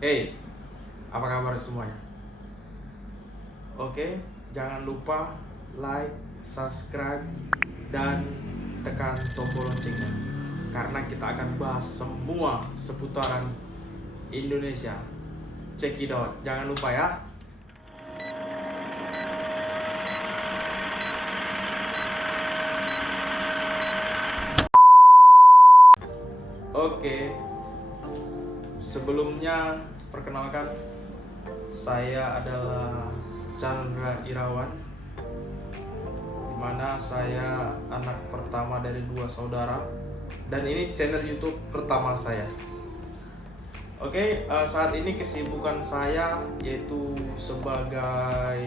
Hey, apa kabar semuanya? Oke, jangan lupa like, subscribe, dan tekan tombol loncengnya. Karena kita akan bahas semua seputaran Indonesia. Check it out, jangan lupa ya. Oke, sebelumnya perkenalkan, saya adalah Chandra Irawan, dimana saya anak pertama dari 2 saudara, dan ini channel YouTube pertama saya. Oke, saat ini kesibukan saya yaitu sebagai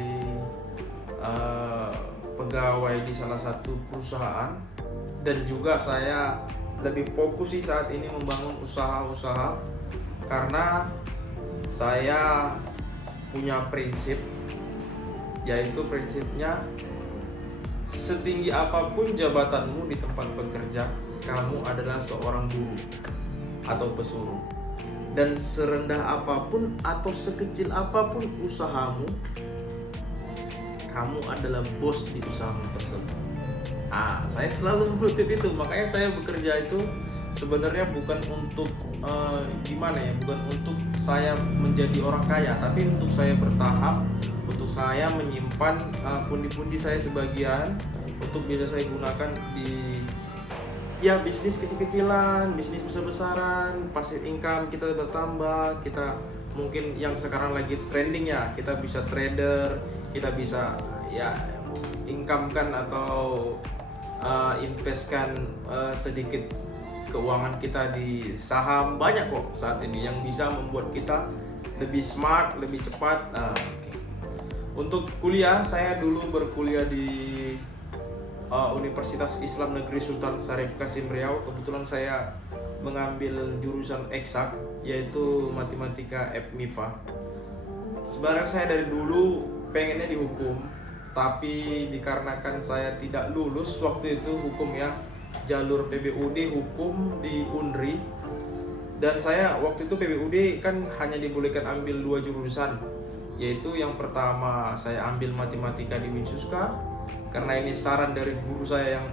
pegawai di salah satu perusahaan, dan juga saya lebih fokus sih saat ini membangun usaha-usaha karena saya punya prinsip, yaitu prinsipnya setinggi apapun jabatanmu di tempat bekerja, kamu adalah seorang guru atau pesuruh. Dan serendah apapun atau sekecil apapun usahamu, kamu adalah bos di usahamu tersebut. Saya selalu mengutip itu, makanya saya bekerja itu sebenarnya bukan untuk bukan untuk saya menjadi orang kaya, tapi untuk saya bertahap, untuk saya menyimpan pundi-pundi saya sebagian untuk bisa saya gunakan di bisnis kecil-kecilan, bisnis besar-besaran, passive income kita bertambah, kita mungkin yang sekarang lagi trending ya, kita bisa trader, kita bisa income kan atau investkan sedikit keuangan kita di saham. Banyak kok saat ini yang bisa membuat kita lebih smart, lebih cepat. Untuk kuliah, saya dulu berkuliah di Universitas Islam Negeri Sultan Syarif Qasim Riau. Kebetulan saya mengambil jurusan eksak, yaitu matematika FMIPA. Sebenarnya saya dari dulu pengennya di hukum, tapi dikarenakan saya tidak lulus waktu itu hukum ya, jalur PBUD hukum di UNRI, dan saya waktu itu PBUD kan hanya dibolehkan ambil 2 jurusan, yaitu yang pertama saya ambil matematika di Winsuska karena ini saran dari guru saya yang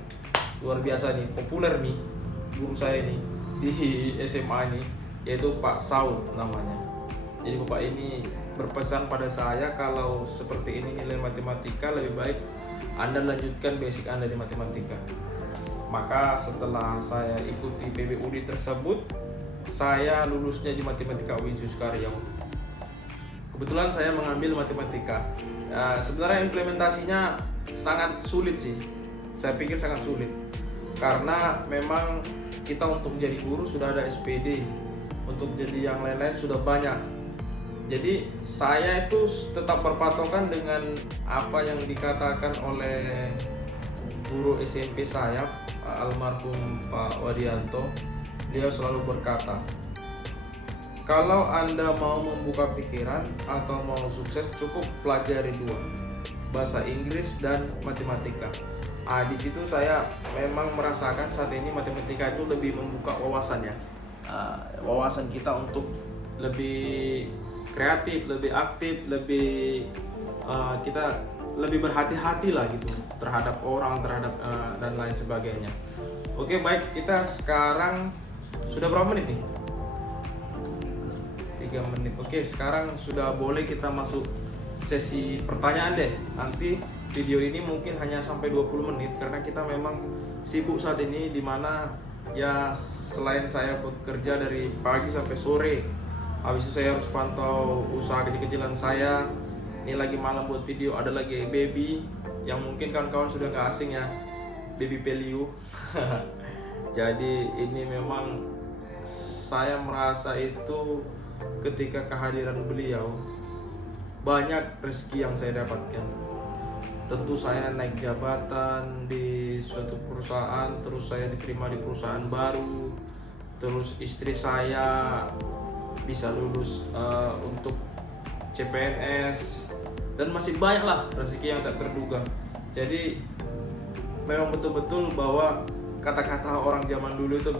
luar biasa nih, populer nih guru saya ini di SMA ini, yaitu Pak Saud namanya. Jadi Bapak ini berpesan pada saya kalau seperti ini nilai matematika, lebih baik Anda lanjutkan basic Anda di matematika. Maka setelah saya ikuti PBUD tersebut, saya lulusnya di matematika Winsuska Riau. Kebetulan saya mengambil matematika. Sebenarnya implementasinya sangat sulit sih. Saya pikir sangat sulit karena memang kita untuk menjadi guru sudah ada SPD, untuk jadi yang lain-lain sudah banyak. Jadi saya itu tetap berpatokan dengan apa yang dikatakan oleh guru SMP saya, almarhum Pak Wadianto. Dia selalu berkata, kalau Anda mau membuka pikiran atau mau sukses, cukup pelajari 2, bahasa Inggris dan matematika. Di situ saya memang merasakan saat ini matematika itu lebih membuka wawasannya, wawasan kita untuk lebih kreatif, lebih aktif, kita lebih berhati-hati lah gitu terhadap orang, terhadap dan lain sebagainya. Oke, baik, kita sekarang sudah berapa menit nih? 3 menit. Oke, sekarang sudah boleh kita masuk sesi pertanyaan deh. Nanti video ini mungkin hanya sampai 20 menit karena kita memang sibuk saat ini, dimana ya selain saya bekerja dari pagi sampai sore, habis itu saya harus pantau usaha kecil-kecilan saya. Ini lagi malam buat video, ada lagi baby yang mungkin kawan-kawan sudah nggak asing ya, baby Peliu. Jadi ini memang saya merasa itu ketika kehadiran beliau banyak rezeki yang saya dapatkan. Tentu saya naik jabatan di suatu perusahaan, terus saya diterima di perusahaan baru, terus istri saya bisa lulus untuk CPNS, dan masih banyak lah rezeki yang tak terduga. Jadi memang betul-betul bahwa kata-kata orang zaman dulu itu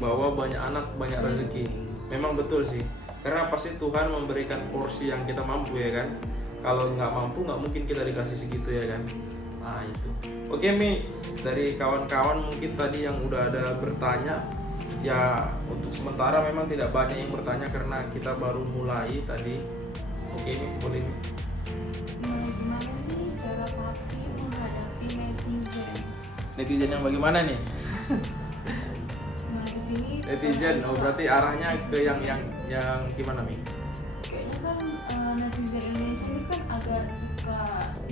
bahwa banyak anak banyak rezeki, memang betul sih. Karena pasti Tuhan memberikan porsi yang kita mampu ya kan. Kalau nggak mampu nggak mungkin kita dikasih segitu ya kan. Nah itu. Oke Mi, dari kawan-kawan mungkin tadi yang udah ada bertanya, ya untuk sementara memang tidak banyak yang bertanya karena kita baru mulai tadi. Oke Mi, boleh Mi. Gimana sih cara Papi menghadapi netizen? Netizen yang bagaimana nih? Nah di sini Netizen, oh berarti arahnya ke yang gimana Mi? kayaknya kan netizen Indonesia ini kan agak suka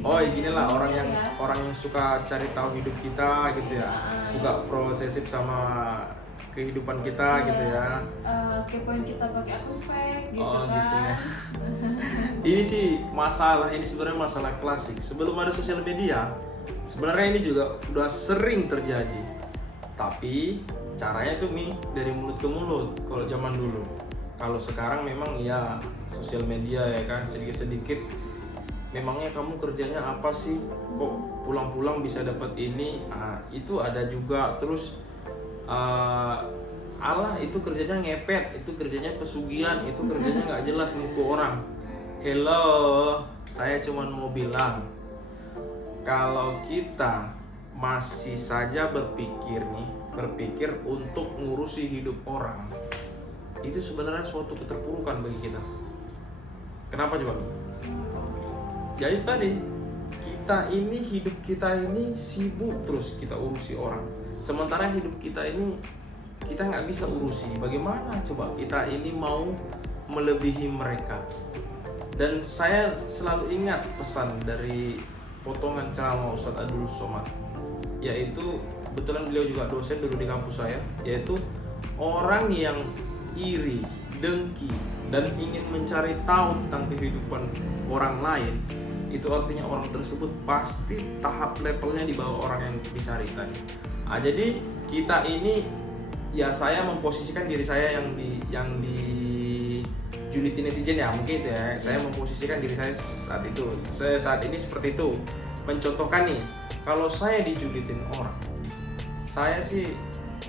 Oh gini lah, orang yang ya. suka cari tahu hidup kita gitu ya, Iya. suka prosesif sama kehidupan kita gitu ya. Kepoin kita pakai akun fake gitu Oh, kan. gitu ya. Ini sih masalah, ini sebenarnya masalah klasik. Sebelum ada sosial media, sebenarnya ini juga udah sering terjadi. Tapi caranya tuh Mi dari mulut ke mulut kalau zaman dulu. Kalau sekarang memang ya sosial media ya kan sedikit-sedikit. Memangnya kamu kerjanya apa sih? Kok pulang-pulang bisa dapat ini? Ah, itu ada juga. Terus Allah itu kerjanya ngepet, itu kerjanya pesugihan, itu kerjanya nggak jelas nipu orang. Hello, saya cuma mau bilang kalau kita masih saja berpikir untuk ngurusi hidup orang, itu sebenarnya suatu keterpurukan bagi kita. Kenapa coba Mi? Jadi tadi hidup kita ini sibuk terus kita urusi orang. Sementara hidup kita ini kita nggak bisa urusi. Bagaimana coba kita ini mau melebihi mereka? Dan saya selalu ingat pesan dari potongan ceramah Ustadz Abdul Somad, yaitu kebetulan beliau juga dosen dulu di kampus saya, yaitu orang yang iri, dengki, dan ingin mencari tahu tentang kehidupan orang lain, itu artinya orang tersebut pasti tahap levelnya di bawah orang yang dicari tadi. Nah, jadi kita ini ya saya memposisikan diri saya yang di juliti netizen ya mungkin itu ya. Saya memposisikan diri saya saat itu. Saya saat ini seperti itu. Mencontohkan nih, kalau saya dijulitin orang, saya sih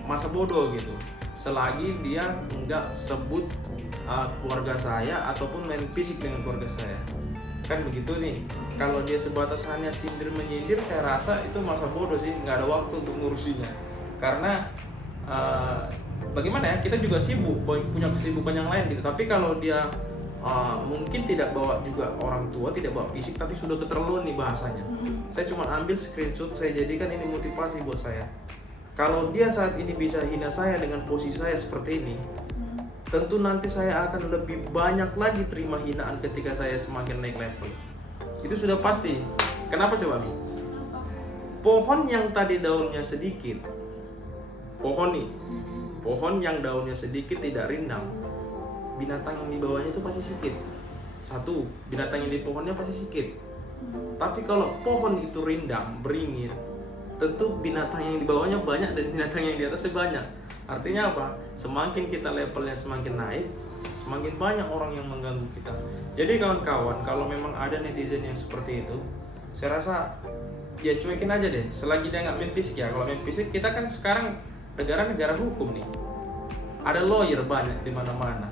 masa bodoh gitu. Selagi dia nggak sebut keluarga saya ataupun main fisik dengan keluarga saya. Kan begitu nih. Kalau dia sebatas hanya sindir menyindir, saya rasa itu masa bodoh sih, nggak ada waktu untuk ngurusinya. Karena bagaimana ya, kita juga sibuk, punya kesibukan yang lain gitu. Tapi kalau dia mungkin tidak bawa juga orang tua, tidak bawa fisik, tapi sudah keterlaluan nih bahasanya. Saya cuma ambil screenshot, saya jadikan ini motivasi buat saya. Kalau dia saat ini bisa hina saya dengan posisi saya seperti ini, tentu nanti saya akan lebih banyak lagi terima hinaan ketika saya semakin naik level. Itu sudah pasti. Kenapa coba Mi? Pohon yang tadi daunnya sedikit, pohon yang daunnya sedikit tidak rindang, binatang yang di bawahnya itu pasti sedikit. Satu, binatang yang di pohonnya pasti sedikit. Tapi kalau pohon itu rindang, beringin, tentu binatang yang di bawahnya banyak dan binatang yang di atasnya banyak. Artinya apa? Semakin kita levelnya semakin naik, semakin banyak orang yang mengganggu kita. Jadi kawan-kawan, kalau memang ada netizen yang seperti itu, saya rasa ya cuekin aja deh. Selagi dia nggak main fisik ya. Kalau main fisik, kita kan sekarang negara hukum nih. Ada lawyer banyak di mana-mana.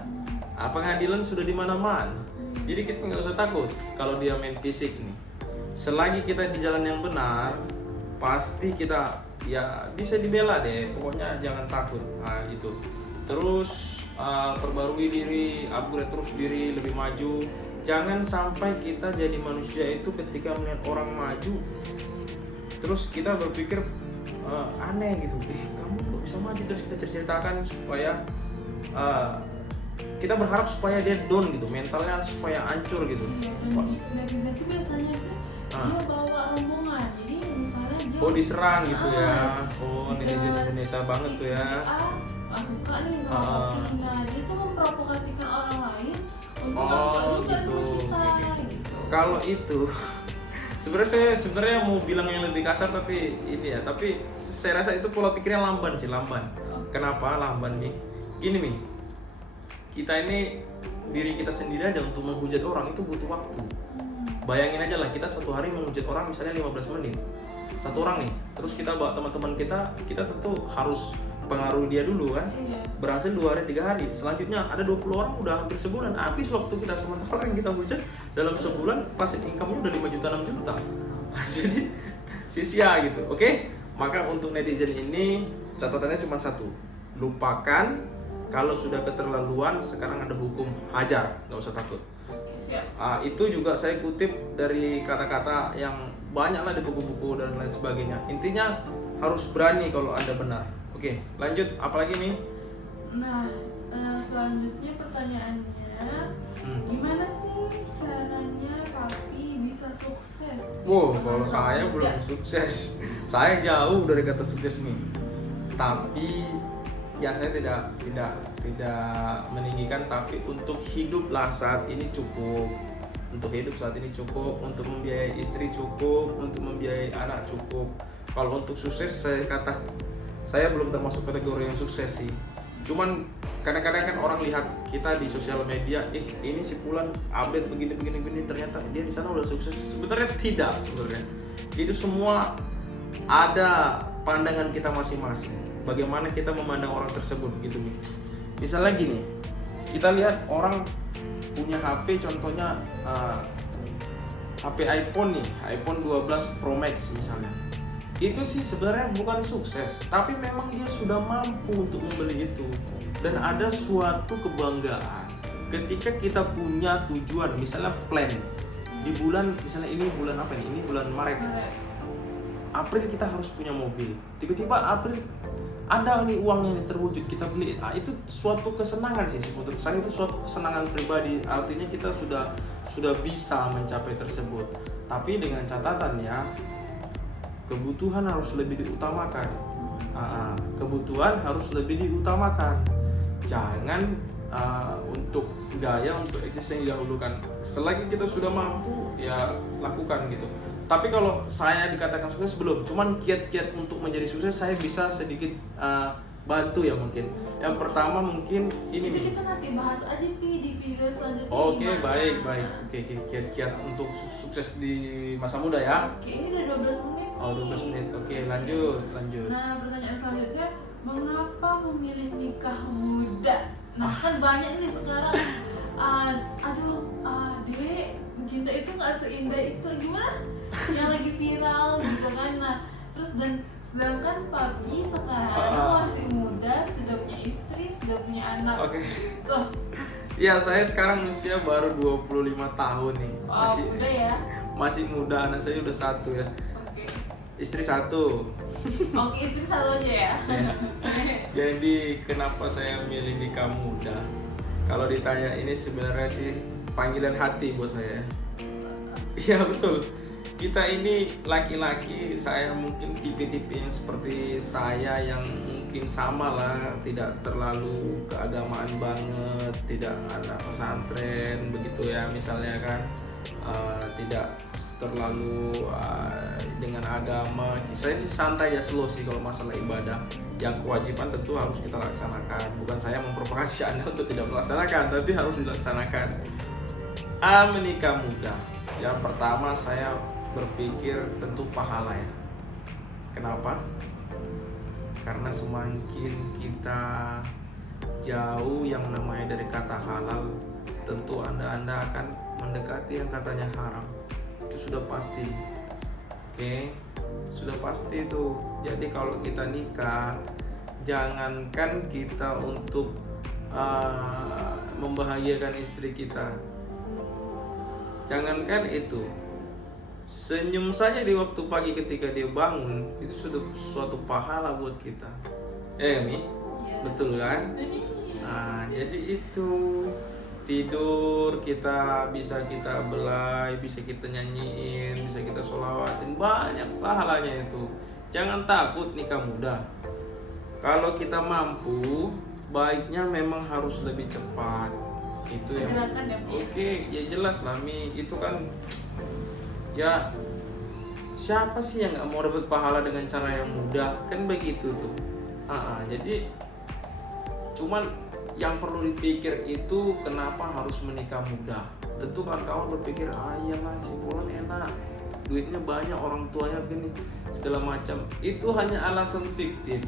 Pengadilan sudah di mana-mana. Jadi kita nggak usah takut kalau dia main fisik nih. Selagi kita di jalan yang benar, pasti kita ya bisa dibela deh. Pokoknya jangan takut. Nah, itu. Terus perbarui diri, upgrade terus diri, lebih maju. Jangan sampai kita jadi manusia itu ketika melihat orang maju, terus kita berpikir aneh gitu. Kamu kok bisa maju? Terus kita ceritakan supaya kita berharap supaya dia down gitu, mentalnya supaya hancur gitu. Netizen itu biasanya dia bawa rombongan, jadi misalnya dia diserang gitu ya. Netizen Indonesia banget tuh ya. Gak suka nih sama Papi. Nah, dia tuh memprovokasikan orang lain untuk gak suka juga gitu. sama kita gitu. Kalau itu sebenarnya mau bilang yang lebih kasar tapi ini ya, tapi saya rasa itu pola pikirnya lamban. Kenapa lamban nih? Gini nih, kita ini diri kita sendiri aja untuk menghujat orang itu butuh waktu. Bayangin aja lah, kita satu hari menghujat orang misalnya 15 menit, satu orang nih. Terus kita bawa teman-teman kita tentu harus pengaruh dia dulu kan. Iya. Berhasil 2 hari 3 hari, selanjutnya ada 20 orang udah hampir sebulan habis waktu kita, sementara yang kita hujat dalam sebulan passive income-nya udah 5 juta 6 juta. Jadi sia-sia gitu. Oke, maka untuk netizen ini catatannya cuma satu, lupakan. Kalau sudah keterlaluan sekarang ada hukum, hajar, nggak usah takut. Siap. Itu juga saya kutip dari kata-kata yang banyak lah di buku-buku dan lain sebagainya. Intinya harus berani kalau Anda benar. Oke, lanjut. Apalagi nih? Nah, selanjutnya pertanyaannya, gimana sih caranya Papi bisa sukses? Wow, Dengan kalau saya muda? belum sukses. Saya jauh dari kata sukses nih. Tapi ya saya tidak meninggikan, tapi untuk hiduplah saat ini cukup. Untuk hidup saat ini cukup, untuk membiayai istri cukup, untuk membiayai anak cukup. Kalau untuk sukses saya belum termasuk kategori yang sukses sih. Cuman kadang-kadang kan orang lihat kita di sosial media, ini si Fulan update begini, ternyata dia di sana udah sukses. Sebenarnya tidak, sebenarnya. Itu semua ada pandangan kita masing-masing. Bagaimana kita memandang orang tersebut gitu nih. Misalnya gini, kita lihat orang punya HP, contohnya HP iPhone nih, iPhone 12 Pro Max misalnya. Itu sih sebenarnya bukan sukses, tapi memang dia sudah mampu untuk membeli itu. Dan ada suatu kebanggaan ketika kita punya tujuan, misalnya plan di bulan, misalnya ini bulan apa nih? Ini bulan Maret. April kita harus punya mobil. Tiba-tiba April ada nih uangnya nih terwujud, kita beli. Itu suatu kesenangan sih menurut saya, itu suatu kesenangan pribadi. Artinya kita sudah bisa mencapai tersebut. Tapi dengan catatan ya, kebutuhan harus lebih diutamakan. Kebutuhan harus lebih diutamakan. Jangan untuk gaya, untuk eksis yang didahulukan. Selagi kita sudah mampu, ya lakukan gitu. Tapi kalau saya dikatakan sukses belum, cuman kiat-kiat untuk menjadi sukses saya bisa sedikit bantu ya mungkin. Yang pertama mungkin ini Itu nih. kita nanti bahas aja di video selanjutnya. Oke, gimana. baik. Oke, kiat-kiat untuk sukses di masa muda ya. Oke, ini udah 12 menit. Oh, 12 menit. Oke, lanjut. Nah, pertanyaan selanjutnya, mengapa memilih nikah muda? Nah, kan banyak nih sekarang. Dek, cinta itu nggak seindah itu, gimana? Yang lagi viral gitu kan. Nah, terus sedangkan Papi sekarang masih muda, sudah punya istri, sudah punya anak. Oke. Tuh, Ya, saya sekarang usia baru 25 tahun nih. muda ya. Masih muda, anak saya udah 1 ya. Oke. Istri 1. Oke, istri satu aja ya. Ya. Jadi kenapa saya milih nikah muda? Kalau ditanya ini sebenarnya sih panggilan hati buat saya. Iya betul. Kita ini laki-laki, saya mungkin tipe-tipe yang seperti saya yang mungkin sama lah, tidak terlalu keagamaan banget, tidak anak pesantren begitu ya misalnya kan, tidak terlalu dengan agama. Saya sih santai ya, slow sih kalau masalah ibadah. Yang kewajiban tentu harus kita laksanakan. Bukan saya memprovokasi Anda untuk tidak melaksanakan, tapi harus dilaksanakan. Menikah muda. Yang pertama saya berpikir tentu pahala ya. Kenapa? Karena semakin kita jauh yang namanya dari kata halal, tentu Anda akan mendekati yang katanya haram. Itu sudah pasti. Oke, sudah pasti itu. Jadi kalau kita nikah, jangankan kita untuk membahagiakan istri kita, jangankan itu, senyum saja di waktu pagi ketika dia bangun itu sudah suatu pahala buat kita. Mi, betul kan? Nah, jadi itu tidur kita bisa kita belai, bisa kita nyanyiin, bisa kita sholawatin, banyak pahalanya itu. Jangan takut nikah muda. Kalau kita mampu, baiknya memang harus lebih cepat. Itu yang Segerakan ya, Bu. Oke, ya jelas lah Mi, itu kan ya siapa sih yang nggak mau dapat pahala dengan cara yang mudah, kan begitu tuh. Jadi cuman yang perlu dipikir itu kenapa harus menikah muda. Tentu kan kawan berpikir iyalah si Fulan enak, duitnya banyak, orang tuanya begini segala macam. Itu hanya alasan fiktif.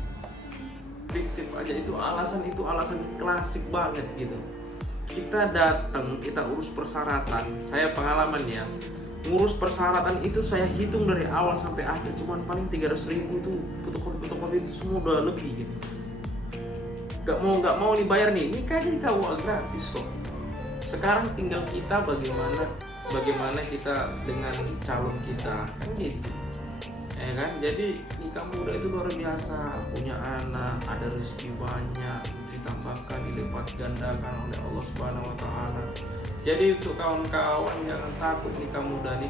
fiktif aja, itu alasan klasik banget gitu. Kita datang, kita urus persyaratan. Saya pengalaman ya, ngurus persyaratan itu saya hitung dari awal sampai akhir cuman paling 300.000 itu fotokopi itu semua udah lebih gitu. Gak mau dibayar nih, ini kayaknya di KUA gratis kok. Sekarang tinggal kita bagaimana kita dengan calon kita kan gitu. Ya kan, jadi nikah muda itu luar biasa, punya anak, ada rezeki banyak, ditambahkan dilipat gandakan oleh Allah Subhanahu wa taala. Jadi untuk kawan-kawan jangan takut nikah muda ini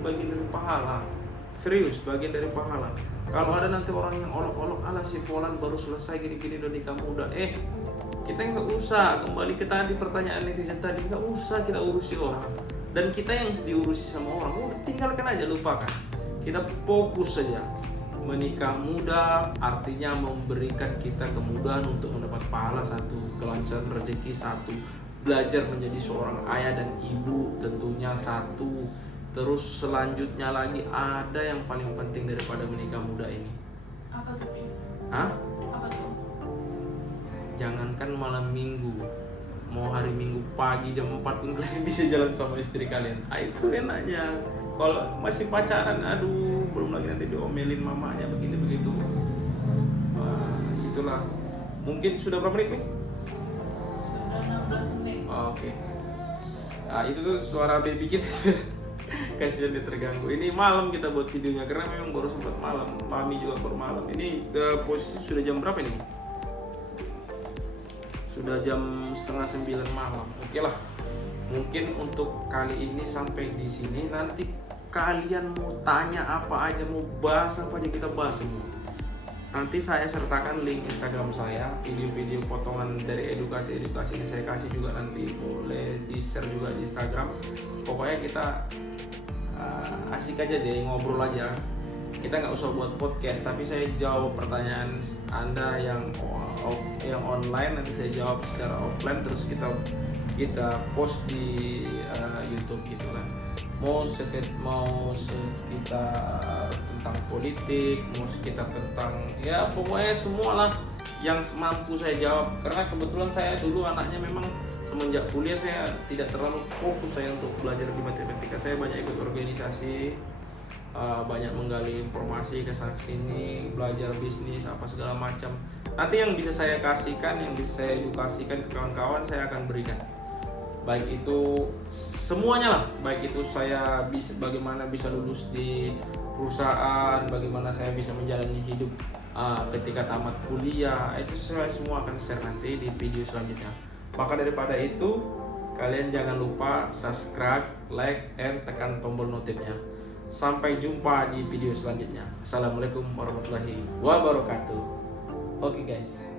bagian dari pahala. Serius, bagian dari pahala. Kalau ada nanti orang yang olok-olok, ala si Polan baru selesai gini-gini udah nikah muda, kita nggak usah, kembali ke tadi pertanyaan netizen tadi, nggak usah kita urusi orang. Dan kita yang diurusi sama orang, tinggalkan aja, lupakan. Kita fokus saja. Menikah muda artinya memberikan kita kemudahan untuk mendapat pahala satu, kelancaran rezeki satu, belajar menjadi seorang ayah dan ibu tentunya satu. Terus selanjutnya lagi ada yang paling penting daripada menikah muda ini. Apa tuh, Pi? Hah? Apa tuh? Jangankan malam minggu, mau hari Minggu pagi jam 4 pun kalian bisa jalan sama istri kalian. Itu enaknya. Kalau masih pacaran, aduh, belum lagi nanti diomelin mamanya begini begitu. Itulah. Mungkin sudah berapa menit nih? Sudah 16 menit. Oke. Itu tuh suara baby kita. Kasihan dia terganggu. Ini malam kita buat videonya karena memang baru sempat malam. Mami juga baru malam. Ini posisi sudah jam berapa nih? Sudah jam 8:30 malam. Oke lah. Mungkin untuk kali ini sampai di sini. Nanti kalian mau tanya apa aja, mau bahas apa aja, kita bahas semua. Nanti saya sertakan link Instagram saya, video-video potongan dari edukasi yang saya kasih juga nanti boleh di-share juga di Instagram. Pokoknya kita asik aja deh, ngobrol aja. Kita nggak usah buat podcast, tapi saya jawab pertanyaan Anda yang online, nanti saya jawab secara offline, terus kita post di YouTube gitu kan. Mau sekitar tentang politik, mau sekitar tentang ya pokoknya semua lah yang mampu saya jawab. Karena kebetulan saya dulu anaknya memang semenjak kuliah saya tidak terlalu fokus saya untuk belajar di matematika. Saya banyak ikut organisasi, banyak menggali informasi ke sana sini, belajar bisnis apa segala macam. Nanti yang bisa saya kasihkan, yang bisa saya edukasikan ke kawan-kawan, saya akan berikan. Baik itu semuanya lah, baik itu saya bagaimana bisa lulus di perusahaan, bagaimana saya bisa menjalani hidup ketika tamat kuliah, itu saya semua akan share nanti di video selanjutnya. Maka daripada itu, kalian jangan lupa subscribe, like, and tekan tombol notifnya. Sampai jumpa di video selanjutnya. Assalamualaikum warahmatullahi wabarakatuh. Oke guys.